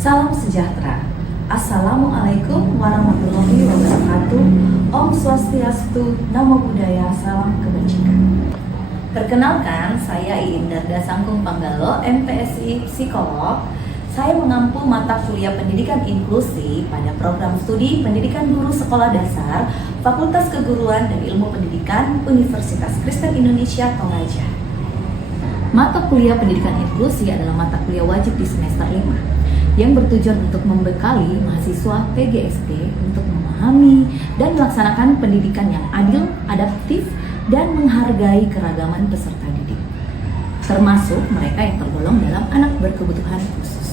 Salam sejahtera. Assalamualaikum warahmatullahi wabarakatuh. Om Swastiastu, Namo Buddhaya, salam kebajikan. Perkenalkan, saya Iin Darda Sangkung Panggalo, MPSI Psikolog. Saya mengampu mata kuliah pendidikan inklusi pada program studi pendidikan guru sekolah dasar Fakultas Keguruan dan Ilmu Pendidikan Universitas Kristen Indonesia Toraja. Mata kuliah pendidikan inklusi adalah mata kuliah wajib di semester 5 yang bertujuan untuk membekali mahasiswa PGSD untuk memahami dan melaksanakan pendidikan yang adil, adaptif, dan menghargai keragaman peserta didik, termasuk mereka yang tergolong dalam anak berkebutuhan khusus.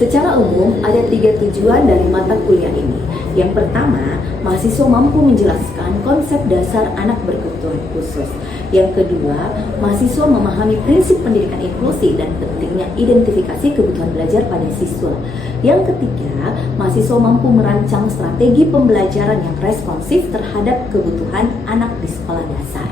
Secara umum, ada 3 tujuan dari mata kuliah ini. Yang pertama, mahasiswa mampu menjelaskan konsep dasar anak berkebutuhan khusus. Yang kedua, mahasiswa memahami prinsip pendidikan inklusi dan pentingnya identifikasi kebutuhan belajar pada siswa. Yang ketiga, mahasiswa mampu merancang strategi pembelajaran yang responsif terhadap kebutuhan anak di sekolah dasar.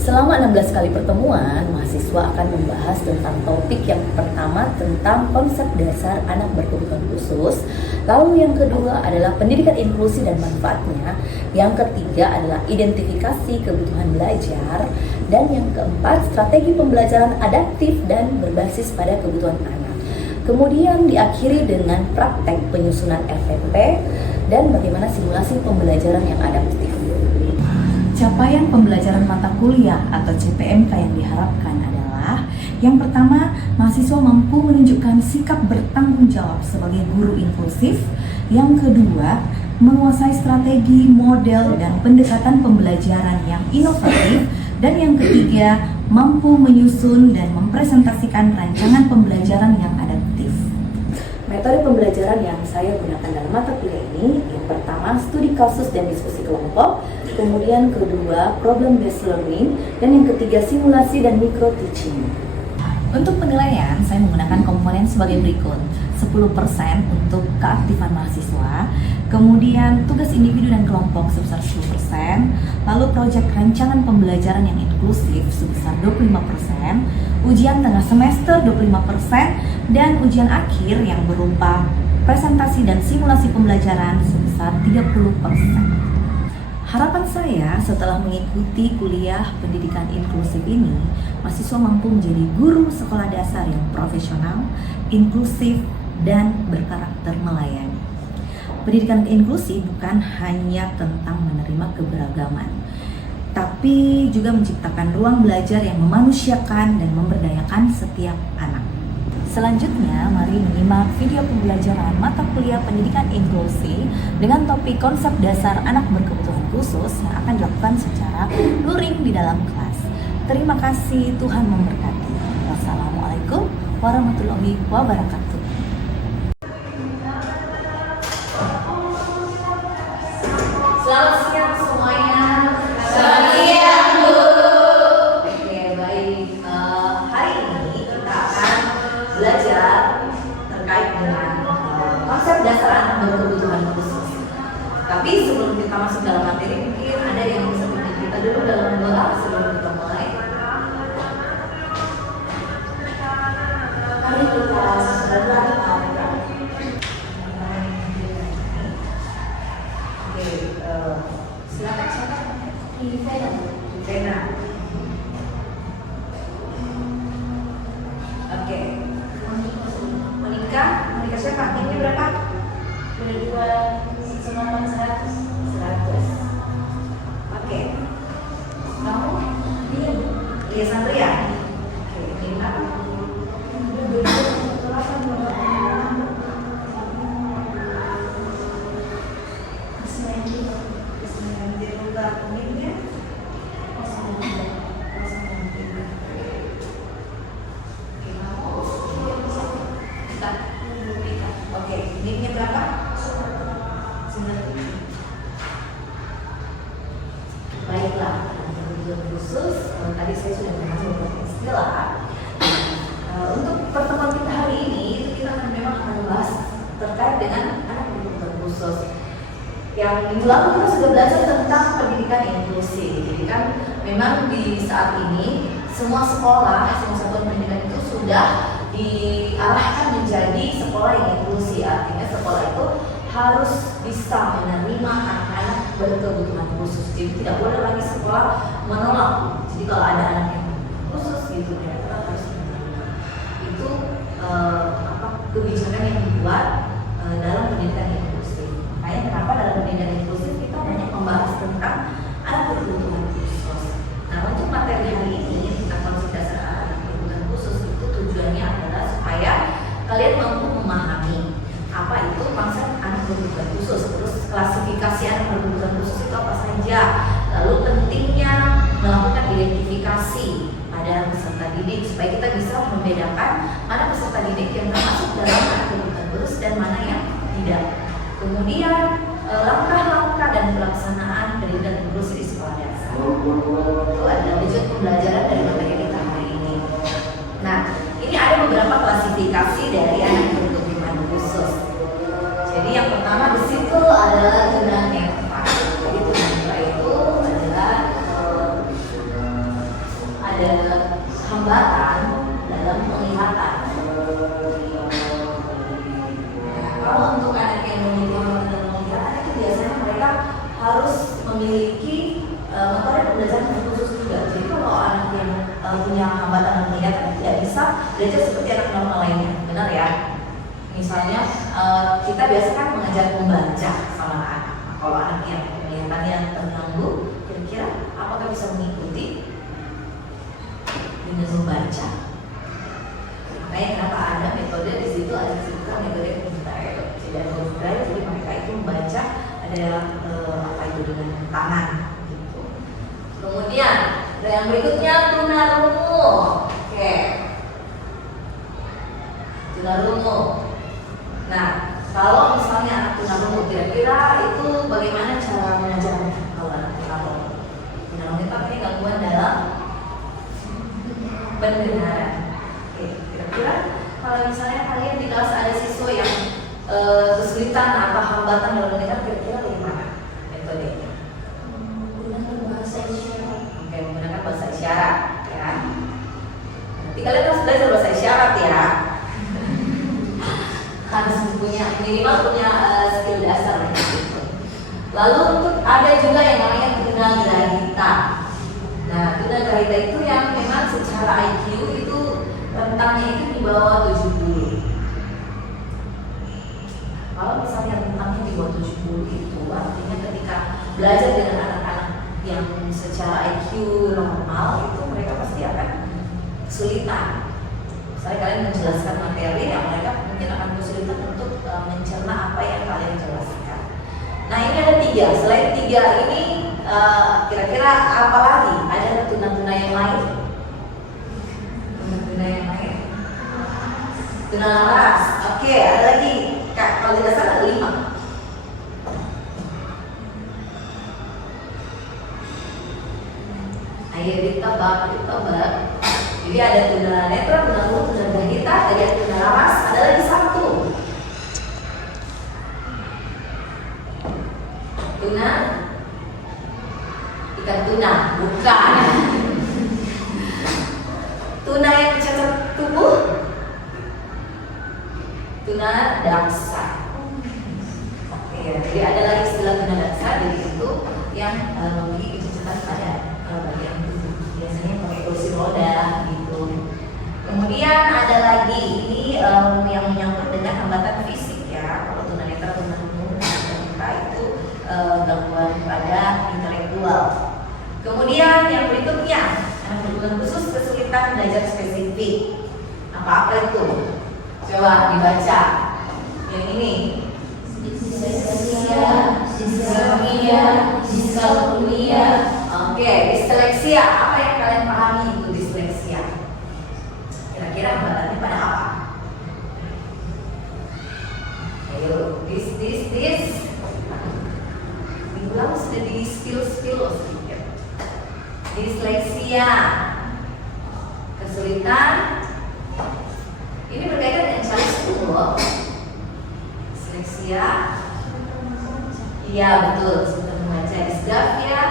Selama 16 kali pertemuan, mahasiswa akan membahas tentang topik yang pertama tentang konsep dasar anak berkebutuhan khusus. Lalu yang kedua adalah pendidikan inklusi dan manfaatnya. Yang ketiga adalah identifikasi kebutuhan belajar. Dan yang keempat, strategi pembelajaran adaptif dan berbasis pada kebutuhan anak. Kemudian diakhiri dengan praktek penyusunan FPP dan bagaimana simulasi pembelajaran yang adaptif. Capaian pembelajaran mata kuliah atau CPMK yang diharapkan adalah yang pertama, mahasiswa mampu menunjukkan sikap bertanggung jawab sebagai guru inklusif. Yang kedua, menguasai strategi, model, dan pendekatan pembelajaran yang inovatif. Dan yang ketiga, mampu menyusun dan mempresentasikan rancangan pembelajaran yang adaptif. Metode pembelajaran yang saya gunakan dalam mata kuliah ini, yang pertama studi kasus dan diskusi kelompok, kemudian kedua problem based learning, dan yang ketiga simulasi dan micro teaching. Untuk penilaian, saya menggunakan komponen sebagai berikut: 10% untuk keaktifan mahasiswa, kemudian tugas individu dan kelompok sebesar 10%, lalu proyek rancangan pembelajaran yang inklusif sebesar 25%, ujian tengah semester 25%, dan ujian akhir yang berupa presentasi dan simulasi pembelajaran sebesar 30%. Harapan saya setelah mengikuti kuliah pendidikan inklusif ini, mahasiswa mampu menjadi guru sekolah dasar yang profesional, inklusif, dan berkarakter melayani. Pendidikan inklusi bukan hanya tentang menerima keberagaman, tapi juga menciptakan ruang belajar yang memanusiakan dan memberdayakan setiap anak. Selanjutnya, mari menyimak video pembelajaran mata kuliah pendidikan inklusi dengan topik konsep dasar anak berkebutuhan khusus yang akan dilakukan secara luring di dalam kelas. Terima kasih, Tuhan memberkati. Wassalamualaikum warahmatullahi wabarakatuh. Selamat siang semuanya. Selamat siang, Bu. Oke, baik. Hari ini kita akan belajar terkait dengan konsep dasar anak berkebutuhan khusus. Tapi sebelum kita masuk dalam materi, mungkin ada yang bisa pimpin kita dulu dalam doa sebelum kita mulai. Mari kita berdoa. Oke, silakan siapa? Ivena. Vena. Oke. Monika siapa? Ini berapa? Berdua 100. Oke. Kamu? Iya, Sandria. Oke, ini apa? Oke, ini berapa? 97. Baiklah, kebutuhan khusus. Tadi saya sudah membahas beberapa istilah. Untuk pertemuan kita hari ini, kita memang akan membahas terkait dengan anak berkebutuhan khusus. Yang minggu lalu kita sudah belajar tentang pendidikan inklusi. Jadi kan memang di saat ini semua sekolah, semua satuan pendidikan itu sudah diarahkan menjadi sekolah yang inklusi. Artinya sekolah itu harus bisa menerima anak-anak berkebutuhan khusus. Jadi tidak boleh lagi sekolah menolak. Jadi kalau ada anak yang khusus gitu, mereka harus menerima. Itu kebijakan yang dibuat dalam pendidikan inklusif. Makanya kenapa dalam pendidikan inklusif kita banyak membahas tentang anak berkebutuhan khusus. Nah, untuk materi hari ini tentang konsep dasar anak berkebutuhan khusus itu tujuannya adalah supaya kalian mampu memahami apa itu konsep anak berkebutuhan khusus, terus klasifikasi anak berkebutuhan khusus itu apa saja, lalu pentingnya melakukan identifikasi pada peserta didik supaya kita bisa membedakan mana peserta didik yang termasuk dalam anak berkebutuhan khusus dan mana yang tidak. Kemudian langkah-langkah dan pelaksanaan pendidikan inklusi di sekolah dasar. Itu adalah wujud pembelajaran dari materi kita hari ini. Nah, ini ada beberapa klasifikasi dari anak berkebutuhan khusus. Jadi yang pertama di situ adalah tunanetra. Jadi tunanetra itu adalah ada hambatan dalam penglihatan. Kalau untuk anak yang memiliki hambatan dalam penglihatan itu biasanya mereka harus memiliki metode pembelajaran khusus juga. Jadi kalau anak yang punya hambatan dalam penglihatan tidak bisa belajar seperti anak normal lainnya, benar ya? Misalnya kita biasa kan mengajar membaca sama anak. Kalau anak yang penglihatannya terganggu, kira-kira apakah bisa mengikuti dengan membaca? Makanya kenapa ada metode di situ, ada disebutkan metode Braille. Dan Braille jadi mereka itu membaca ada apa itu dengan tangan. Gitu. Kemudian yang berikutnya tunarungu. Oke, tunarungu. Nah, kalau misalnya anak tunarungu, kira-kira itu bagaimana cara mengajarnya kalau anak tunarungu? Tunarungu itu artinya gangguan dalam pendengaran. Oke, kira-kira kalau misalnya kalian di kelas ada siswa yang kesulitan atau hambatan dalam pendengaran, kira-kira bagaimana metodenya? Menggunakan bahasa isyarat. Oke, menggunakan bahasa isyarat, ya. Nanti kalian harus belajar bahasa isyarat ya. Harus punya minimal punya skill dasar gitu. Lalu untuk ada juga yang namanya tunagrahita. Nah, tunagrahita itu yang memang secara IQ itu rentangnya itu di bawah 70. Kalau misalnya rentangnya di bawah 70 itu artinya ketika belajar dengan anak-anak yang secara IQ normal itu mereka pasti akan kesulitan. Misalnya kalian menjelaskan materi yang mereka mungkin akan kesulitan untuk mencerna apa yang kalian jelaskan. Nah, ini ada 3. Selain 3 ini kira-kira apa lagi? Ada tuna-tuna yang lain? Tuna-tuna yang lain? Tuna laras. Oke, ada lagi. Kalau tidak salah ada 5. Ayo ditebak. Jadi ada tunanetra, tunarungu, tunagrahita, ada tunalaras, ada lagi 1. Tuna, ikan tuna, bukan. Tuna yang cacat tubuh, tuna daksa. Oke, jadi ada lagi istilah tuna daksa, jadi itu yang memiliki kecacatan pada bagian tubuh. Biasanya pakai kursi roda gitu. Kemudian ada lagi ini yang menyangkut dengan hambatan fisik ya. Kalau tunanetra, tunarungu, tunagrahita itu gangguan pada intelektual. Kemudian yang berikutnya anak berkebutuhan khusus kesulitan belajar spesifik. Apa itu? Coba dibaca. Yang ini. Disleksia, diskalkulia. Oke, disleksia. Apa yang kalian pahami itu disleksia? Kira-kira hambatannya pada apa? Ayo, this. Diulang sudah di spill sedikit. Disleksia, kesulitan. Ini berkaitan dengan calistung loh. Disleksia. Iya betul, sudah membaca. Disgrafia.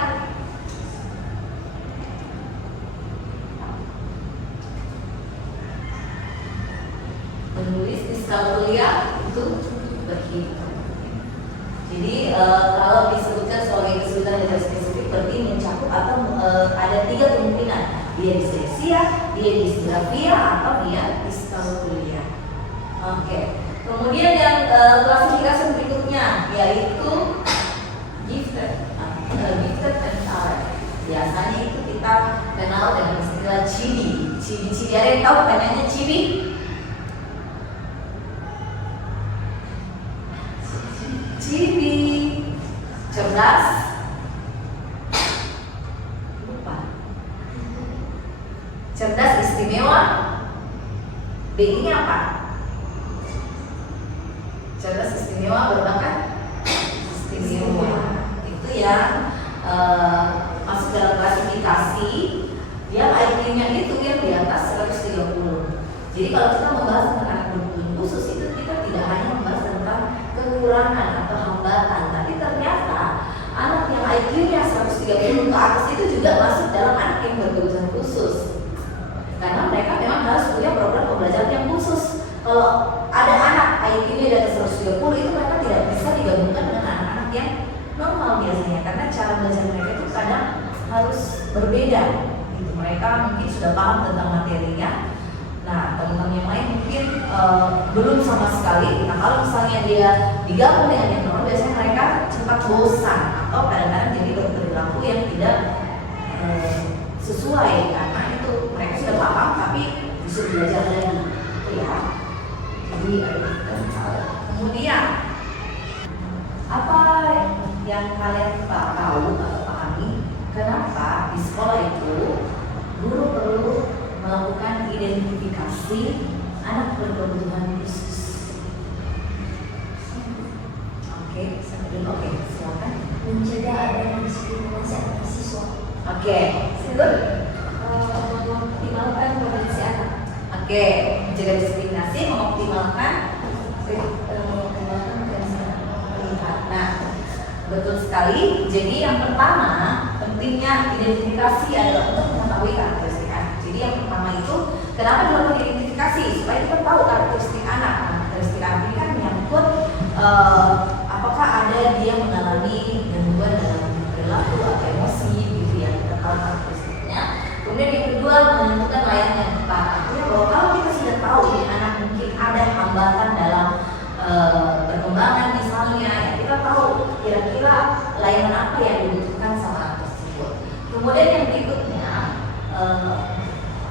Menulis. Diskalkulia. itu berhitung. Jadi kalau disebutkan sebagai kesulitan yang spesifik berarti mencakup atau ada 3 kemungkinan. Dia disleksia, dia disgrafia, atau dia diskalkulia. Oke. Kemudian yang klasifikasi berikutnya yaitu gifted and talent. Biasanya itu kita kenal dengan istilah cibi. Cibi ada yang tahu penanya cibi? Cibi cerdas, lupa. Cerdas istimewa. B-nya apa? Cerdas istimewa, berbakat istimewa. Itu yang masuk dalam klasifikasi yang IQ-nya itu yang di atas 130. Jadi kalau kita membahas tentang anak berkebutuhan khusus itu kita tidak hanya membahas tentang kekurangan atau hambatan, tapi ternyata anak yang IQ-nya 130 ke atas itu juga masuk dalam anak yang berkebutuhan khusus. Karena mereka memang harus punya program pembelajaran yang khusus. Kalau ada anak IQ-nya di atas 130 itu mereka tidak bisa digabungkan dengan anak-anak yang normal biasanya, karena cara belajar mereka itu kadang harus berbeda. Gitu. Mereka mungkin sudah paham tentang materinya. Nah, teman-teman yang lain mungkin belum sama sekali. Nah, kalau misalnya dia digabung dengan yang normal, biasanya mereka cepat bosan atau kadang-kadang jadi berperilaku yang tidak sesuai, karena itu mereka sudah paham tapi disuruh belajar lagi. Itu ya. Jadi kemudian apa yang kalian tahu atau pahami kenapa di sekolah itu guru perlu melakukan identifikasi anak berkebutuhan khusus? Oke, silakan. Mencegah adanya diskriminasi antar siswa. Oke, good. Mengoptimalkan potensi anak. Oke, mencegah diskriminasi, mengoptimalkan potensi anak. Nah, betul sekali. Jadi yang pertama, pentingnya identifikasi adalah untuk mengetahui karakteristik anak. Jadi yang pertama itu, kenapa dilakukan identifikasi? Supaya kita tahu karakteristik anak. Karakteristik anak ini kan menyangkut apakah ada dia mengalami gangguan dalam perilaku atau emosi gitu ya. Kita tahu karakteristiknya. Kemudian yang kedua, menentukan layanan yang tepat. Artinya bahwa kalau kita sudah tahu ini anak mungkin ada hambatan dalam perkembangan misalnya, ya kita tahu kira-kira layanan apa yang dibutuhkan sama anak tersebut. Kemudian yang berikutnya,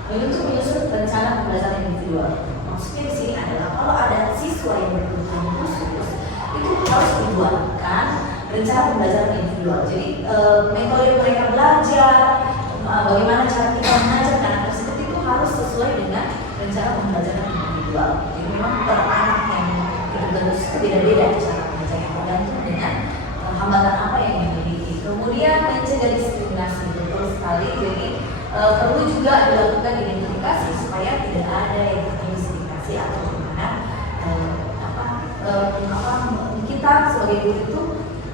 untuk menyusun rencana pembelajaran individual. Maksudnya di sini adalah kalau ada siswa yang berkebutuhan khusus, itu harus dibuatkan rencana pembelajaran individual. Jadi metode mereka belajar, bagaimana cara kita mengajar anak tersebut itu harus sesuai dengan rencana pembelajaran individual. Jadi memang per anak yang terus beda-beda cara belajar yang tergantung dengan hambatan apa yang dimiliki. Kemudian mencegah diskriminasi, betul sekali. Jadi perlu juga dilakukan identifikasi supaya tidak ada yang diskriminasi atau gimana kita sebagai guru itu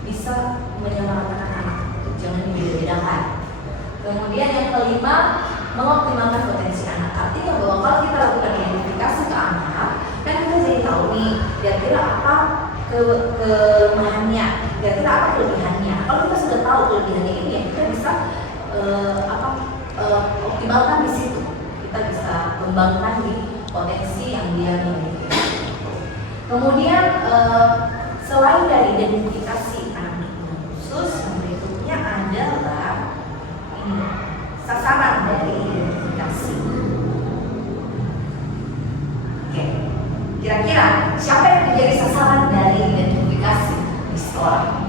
bisa menyamaratakan anak, jangan dibeda-bedakan. Kemudian yang kelima, mengoptimalkan potensi anak. Artinya bahwa kalau kita lakukan identifikasi ke anak, kan kita jadi tahu nih kira-kira apa kelemahannya, kira-kira apa kelebihannya. Kalau kita sudah tahu kelebihannya ini, ya kita bisa optimalkan di situ. Kita bisa kembangkan di potensi yang dia miliki. Kemudian selain dari identifikasi anak berkebutuhan khusus, yang berikutnya adalah sasaran dari identifikasi. Oke, kira-kira siapa yang menjadi sasaran dari identifikasi di sekolah?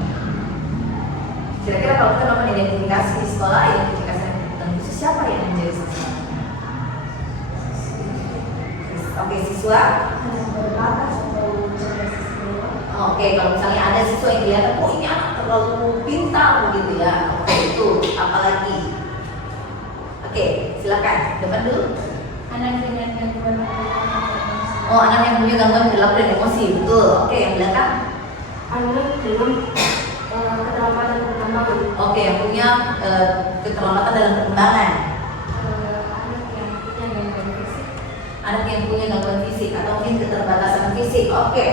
Kira-kira kalau kita melakukan identifikasi di sekolah, identifikasi anak berkebutuhan khusus, siapa yang menjadi sasaran? Oke, siswa. Oke, kalau misalnya ada siswa yang kelihatan, oh ini anak terlalu pintar begitu ya. Oke, itu apalagi? Oke, silakan depan dulu. Anak dengan gangguan Oh, anak yang punya gangguan perilaku dan emosi, betul. Oke, yang belakang? anak dengan keterlambatan perkembangan. Oke, yang punya keterlambatan dalam perkembangan. Anak yang punya gangguan fisik. Anak yang punya gangguan fisik atau mungkin keterbatasan fisik. Oke.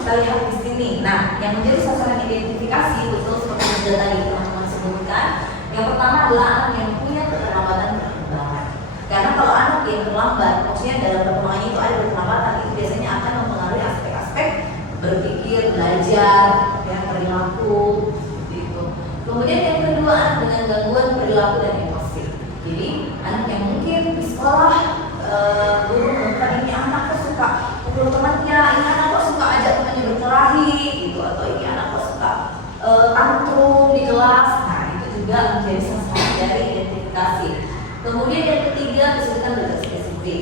Kita lihat di sini. Nah, yang menjadi sasaran identifikasi betul seperti yang sudah tadi teman-teman sebutkan. Yang pertama adalah anak yang punya keterlambatan perkembangan. Karena kalau anak yang terlambat, maksudnya dalam perkembangannya itu ada keterlambatan, itu biasanya akan mempengaruhi aspek-aspek berpikir, belajar, ya, perilaku, gitu. Kemudian yang kedua, anak dengan gangguan perilaku dan emosi. Jadi anak yang mungkin di sekolah guru menemukan ini anak kok suka pukul temannya, ini anak kok suka ajak temannya berkelahi, gitu, atau ini anak kok suka tantrum di kelas. Nah, itu juga menjadi salah satu dari identifikasi. Kemudian yang ketiga, kesulitan belajar spesifik.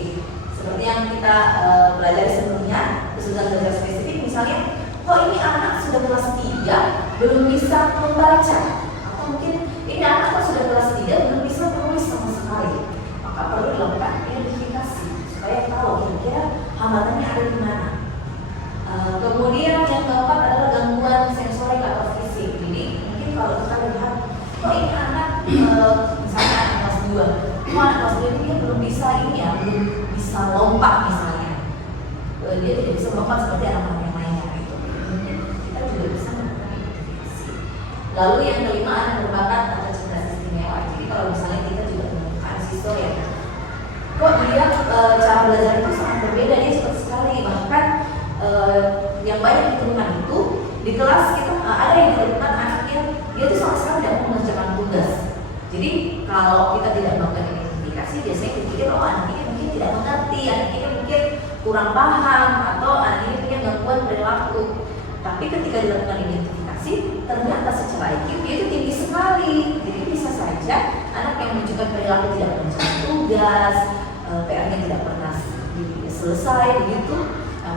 Seperti yang kita pelajari sebelumnya, kesulitan belajar spesifik misalnya, kok ini anak sudah kelas 3 belum bisa membaca, atau mungkin ini anak kok sudah kelas 3 belum bisa menulis sama sekali. Maka perlu dilakukan identifikasi supaya tahu kira-kira hambatannya ada di mana. Kemudian yang keempat adalah gangguan sensorik atau fisik. Jadi mungkin kalau kita lihat, kok ini anak misalnya anak kelas 2, anak kelas 2 ini dia belum bisa ini ya, belum bisa lompat misalnya. Dia tidak bisa lompat seperti anak-anak yang lainnya gitu. Kita juga bisa melakukan identifikasi. Lalu yang kelima, anak berbakat atau cerdas istimewa. Jadi kalau misalnya kita juga menemukan siswa ya, kok dia cara belajar itu sangat berbeda, dia cepat sekali. Bahkan yang banyak ditemukan itu di kelas kita ada yang ditemukan anak yang dia tuh sama sekali tidak mau mengerjakan tugas. Jadi kalau kita tidak melakukan identifikasi, biasanya kita pikir oh anak ini mungkin tidak mengerti, anak ini mungkin kurang paham, atau anak ini punya gangguan perilaku. Tapi ketika dilakukan identifikasi, ternyata secara IQ dia itu tinggi sekali. Jadi bisa saja anak yang menunjukkan perilaku tidak mengerjakan tugas, PR-nya tidak pernah selesai begitu.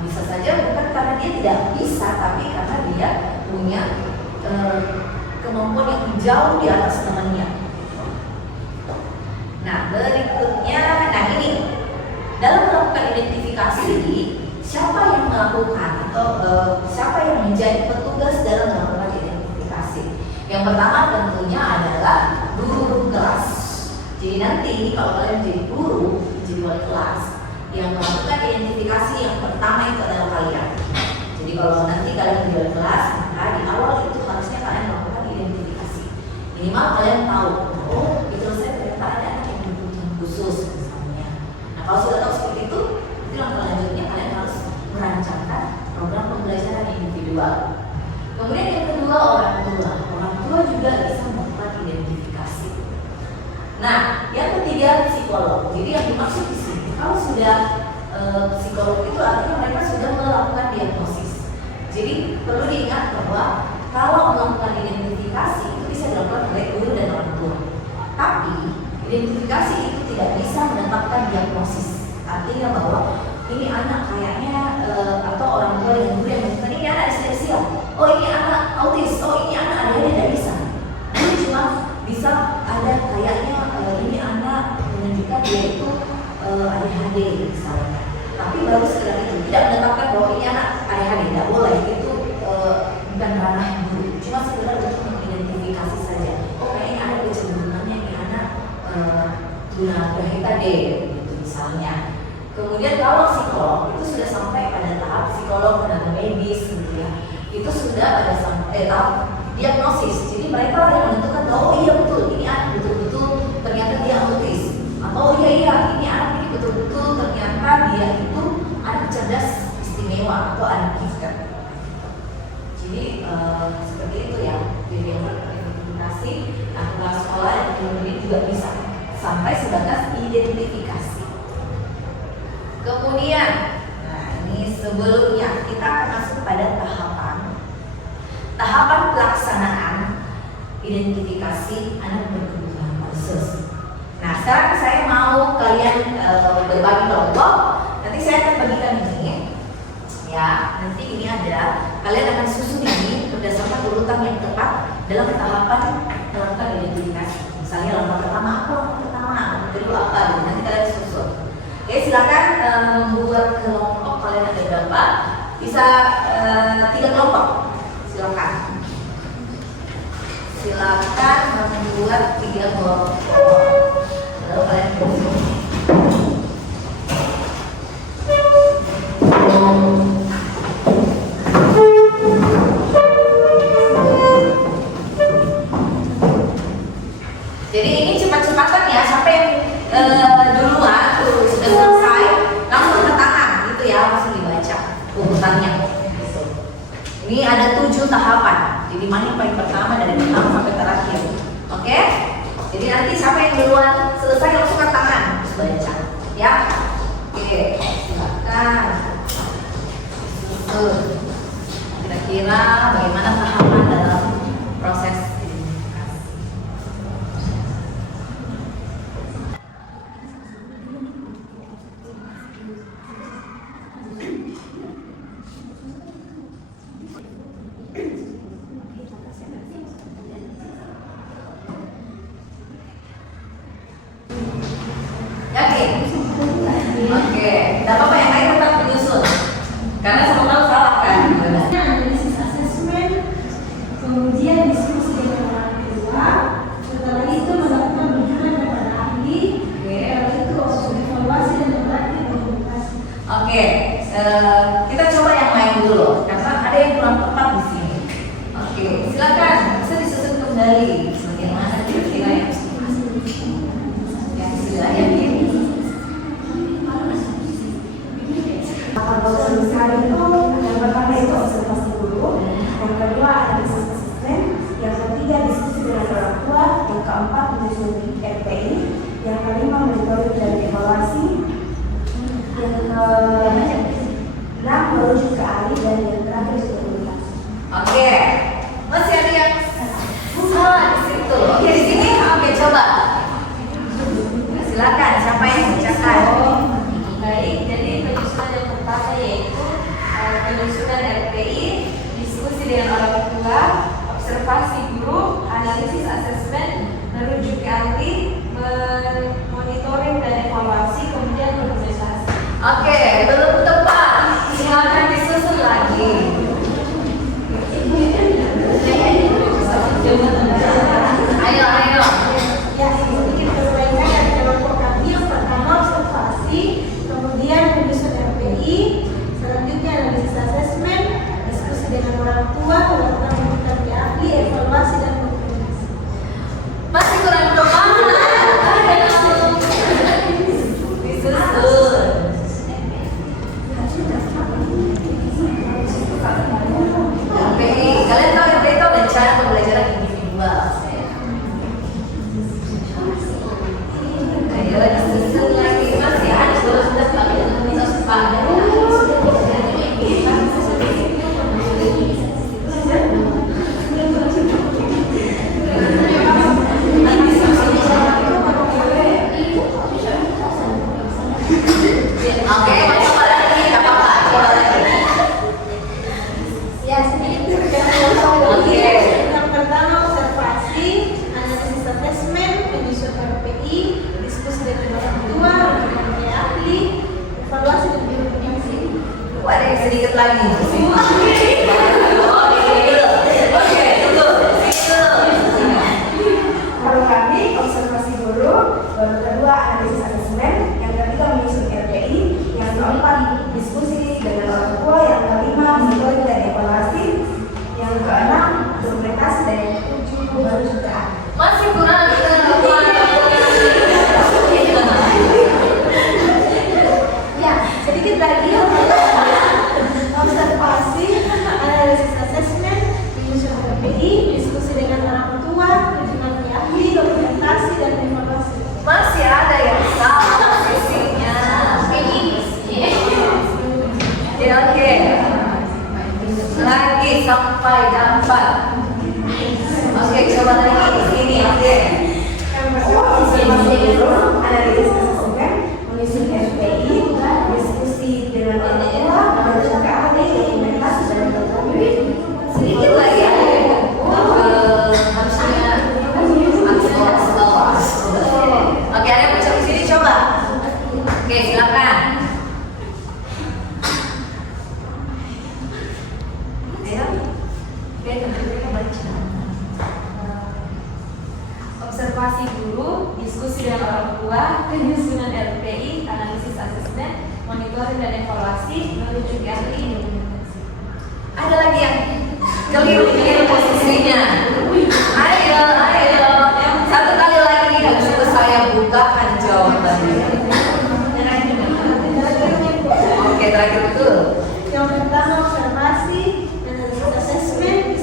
Bisa saja bukan karena dia tidak bisa, tapi karena dia punya kemampuan yang jauh di atas temannya. Nah, berikutnya, nah ini dalam melakukan identifikasi, siapa yang melakukan atau siapa yang menjadi petugas dalam melakukan identifikasi? Yang pertama tentunya adalah guru kelas. Jadi nanti kalau kalian jadi guru, jadi wali kelas, yang melakukan identifikasi yang pertama itu adalah kalian. Jadi kalau nanti kalian menjadi wali kelas, maka di awal itu harusnya kalian melakukan identifikasi. Minimal kalian tahu, oh itu saya ternyata ada anak yang berkebutuhan khusus misalnya. Nah kalau sudah tahu seperti itu langkah lanjutnya kalian harus merancangkan program pembelajaran individual. Kemudian yang kedua, orang tua. Orang tua juga bisa melakukan identifikasi. Nah, yang ketiga, psikolog. Jadi yang dimaksud di sini, kalau sudah psikolog itu artinya mereka sudah melakukan diagnosis. Jadi perlu diingat bahwa kalau melakukan identifikasi itu bisa dilakukan oleh guru dan orang tua. Tapi identifikasi itu tidak bisa menetapkan diagnosis. Artinya bahwa ini anak kayaknya atau orang tua dengan guru yang mengatakan ini anak disleksia, oh ini anak autis, oh ini anak ADHD, tidak bisa. Ini cuma bisa ada kayaknya ini anak menunjukkan dia itu ADHD misalnya. Tapi baru sekedar itu, tidak menetapkan bahwa ini anak ADHD, tidak boleh. Itu bukan ranah guru, cuma sekedar untuk mengidentifikasi saja. Oh kayaknya ada kecenderungannya ini anak tunagrahita D gitu misalnya. Kemudian kalau psikolog itu sudah sampai pada tahap psikolog tenaga medis gitu ya, itu sudah pada tahap diagnosis. Jadi mereka yang menentukan bahwa oh iya betul ini anak betul-betul ternyata dia autis, atau oh iya ini anak ini betul-betul ternyata dia itu anak cerdas istimewa atau anak gifted. Jadi seperti itu ya. Jadi yang beridentifikasi anak sekolah dan kemudian juga bisa sampai sebatas identifikasi. Kemudian, nah ini sebelumnya kita akan masuk pada tahapan pelaksanaan identifikasi anak berkebutuhan khusus. Nah sekarang saya mau kalian berbagi kelompok. Nanti saya akan bagikan ini, ya. Nanti ini ada kalian akan susun ini berdasarkan urutan yang tepat dalam tahapan melakukan identifikasi. Misalnya langkah pertama apa, langkah pertama, langkah kedua apa, gitu. Nanti kalian susun. Oke, silakan membuat kelompok. Kalian ada berapa? Bisa 3 kelompok. Silakan membuat 3 kelompok. Lalu kalian tulis. tahapan. Jadi mana yang paling pertama dari pertama sampai terakhir. Oke? Jadi nanti siapa yang duluan selesai langsung angkat tangan terus baca. Ya? Oke, silakan. Kira-kira bagaimana tahapan dalam proses identifikasi? Yakin? Oke, tidak apa-apa yang lain tetap menyusun. Karena semua tahu salah kan? Analisis asesmen, kemudian diskusi dengan orang tua, setelah itu melakukan rujukan kepada ahli, setelah itu evaluasi dan berarti komunikasi. Oke, kita coba yang lain dulu karena ada yang kurang tepat di sini. Oke, silakan bisa disusun kembali bagaimana kira-kira yang sudah yakin. Kalau besar itu yang pertama itu observasi dulu, yang kedua analisis asesmen, yang ketiga diskusi dengan orang tua, yang keempat menyusun RPI, yang kelima monitoring dan evaluasi, yang keenam merujuk ke ahli, dan yang terakhir komunikasi. Oke, masih ada yang salah di situ. Oke, di sini. Oke, coba. Silakan, siapa yang bacakan? Baik, jadi penyusunan yang pertama yaitu penyusunan RPI, diskusi dengan orang tua, observasi guru, analisis asesmen, merujuk ke ahli, monitoring dan evaluasi, kemudian komunikasi. Oke, belum tepat. Silakan disusun lagi. Ayo. Ya, sedikit perbaikan dari kelompok kami. Yang pertama observasi, kemudian menyusun RPI, selanjutnya analisis asesmen, diskusi dengan orang tua, melakukan rujukan ke ahli, evaluasi dan komunikasi. Masih kurang tepat. Disusun. RPI, kalian tahu RPI itu rencana pembelajaran individual. Ayo disusun lagi, masih ada sudah pakai Oke, coba lagi, nggak apa-apa, coba lagi. Ya, sedikit Oke. Yang pertama observasi, analisis asesmen, menyusun RPI, diskusi dengan orang tua, rujukan ke ahli, evaluasi dan komunikasi. Ada yang sedikit lagi. Oke, betul. Kalau kami observasi guru, baru kedua analisis asesmen, yang ketiga menyusun RPI, yang keempat diskusi dengan orang tua, yang kelima monitoring dan evaluasi, yang keenam komunikasi, dan yang ketujuh baru juga. Masih kurang tepat. Ya, sedikit lagi observasi, analisis asesmen, menyusun RPI, diskusi dengan orang tua, rujukan ke ahli, dokumentasi dan evaluasi. Masih ada yang salah sisinya. Oke. Lagi sampai dapat. Oke, coba lagi di sini. Oke. Yang pertama observasi guru, analisis asesmen, menyusun RPI, diskusi dengan orang tua, rujukan ke ahli, dokumentasi dan evaluasi. Sedikit lagi ya. Harusnya Oke, ada yang baca di sini coba. Oke, silakan. Ayo. Oke, kita baca. Observasi guru, diskusi dengan orang tua, penyusunan RPI, analisis asesmen, monitoring dan evaluasi, merujuk ke ahli, dokumentasi. Ada lagi yang keliru posisinya. Ayo. Satu kali lagi habis itu saya bukakan jawabannya. Oke, terakhir betul. Yang pertama observasi, analisis asesmen,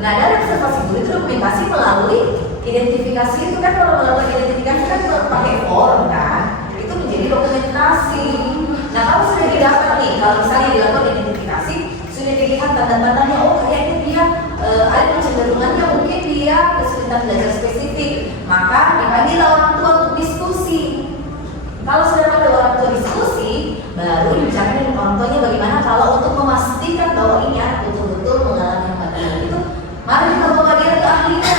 Nah, dari observasi guru itu dokumentasi melalui identifikasi. Itu kan kalau melakukan identifikasi kan pakai form kan, itu menjadi dokumentasi. Nah, kalau sudah didapat nih, kalau misalnya dilakukan identifikasi, sudah dilihat tanda-tandanya, oh kayaknya dia ada kecenderungannya mungkin dia kesulitan belajar spesifik, maka dipanggil orang tua untuk diskusi. Kalau sudah ada orang tua diskusi, baru dibicarakan dengan orang tuanya bagaimana kalau untuk memastikan bahwa ini anak betul-betul mengalami hambatan itu, mari kita bawa dia ke ahlinya.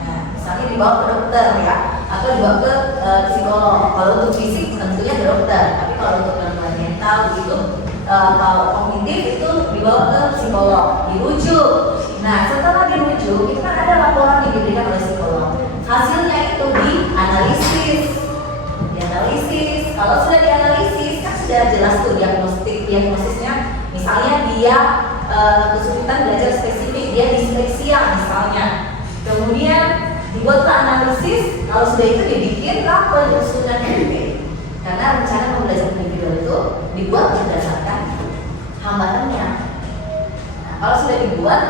Nah, misalnya dibawa ke dokter ya, atau dibawa ke psikolog. Kalau untuk fisik tentunya ke dokter, tapi kalau untuk gangguan mental gitu, kalau kognitif itu dibawa ke psikolog, dirujuk. Nah, setelah dirujuk, itu kan ada laporan yang diberikan oleh psikolog. Hasilnya itu dianalisis. Kalau sudah dianalisis kan sudah jelas tuh diagnosisnya. Misalnya dia kesulitan belajar spesifik, dia disleksia misalnya. Kemudian dibuatlah analisis. Kalau sudah itu dibikinlah penyusunan RP. Karena rencana pembelajaran individual itu dibuat berdasarkan hambatannya. Nah, kalau sudah dibuat,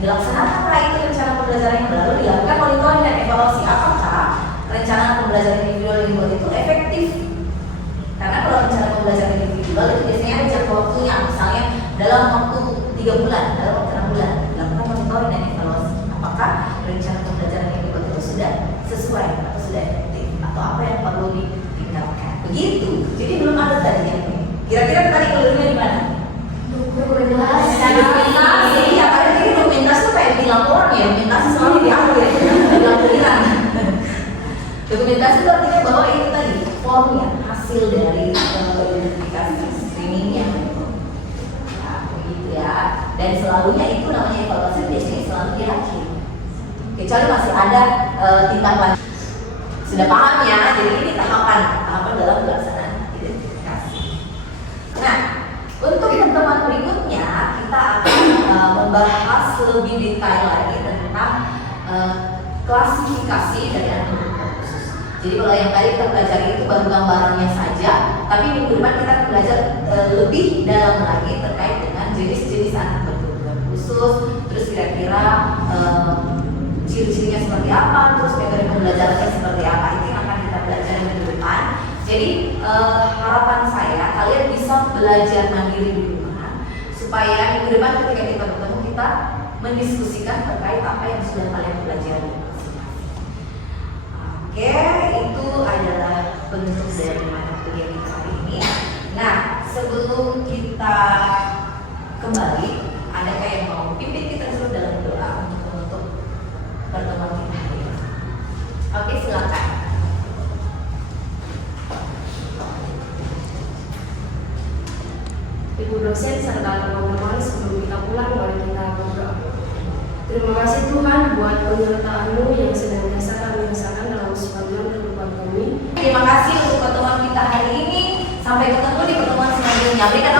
dilaksanakanlah itu rencana pembelajaran yang baru, dilakukan monitoring dan evaluasi apakah rencana pembelajaran individual yang dibuat itu efektif. Karena kalau rencana pembelajaran individual itu biasanya ada jangka waktunya, misalnya dalam waktu 3 bulan, dalam waktu 6 bulan, dilakukan monitoring dan evaluasi apakah rencana pembelajaran yang dibuat itu sudah sesuai atau sudah efektif, atau apa yang perlu ditingkatkan. Begitu. Jadi belum ada tadi yang ini. Kira-kira tadi kelirunya di mana? Dokumentasi. Ya, karena ini dokumentasi itu kayak bilang orang ya, dokumentasi selalu diambil ya, bilang bilang. Dokumentasi itu artinya bahwa itu tadi formnya, hasil dari identifikasi screeningnya. Nah, begitu ya. Dan selalunya itu namanya evaluasi biasanya selalu di akhir. Kecuali masih ada tindak lanjut. Sudah paham ya? Jadi ini tahapan dalam pelaksanaan identifikasi. Nah, untuk pertemuan berikutnya kita akan membahas lebih detail lagi tentang klasifikasi dari anak. Jadi kalau yang tadi kita pelajari itu baru gambarannya saja, tapi minggu depan kita akan belajar lebih dalam lagi terkait dengan jenis-jenis anak berkebutuhan khusus, terus kira-kira ciri-cirinya seperti apa, terus metode pembelajarannya seperti apa, itu yang akan kita pelajari minggu depan. Jadi harapan saya kalian bisa belajar mandiri di rumah, supaya minggu depan ketika kita bertemu kita mendiskusikan terkait apa yang sudah kalian pelajari. Oke, itu adalah bentuk dari mata kuliah kita hari ini. Nah, sebelum kita kembali, adakah yang mau pimpin kita dulu dalam doa untuk menutup pertemuan kita hari ini? Oke, silakan. Ibu dosen serta teman-teman, sebelum kita pulang, mari kita berdoa. Terima kasih Tuhan buat penyertaan-Mu yang senantiasa kami rasakan dalam sepanjang kehidupan kami. Terima kasih untuk pertemuan kita hari ini. Sampai ketemu di pertemuan selanjutnya. Berikan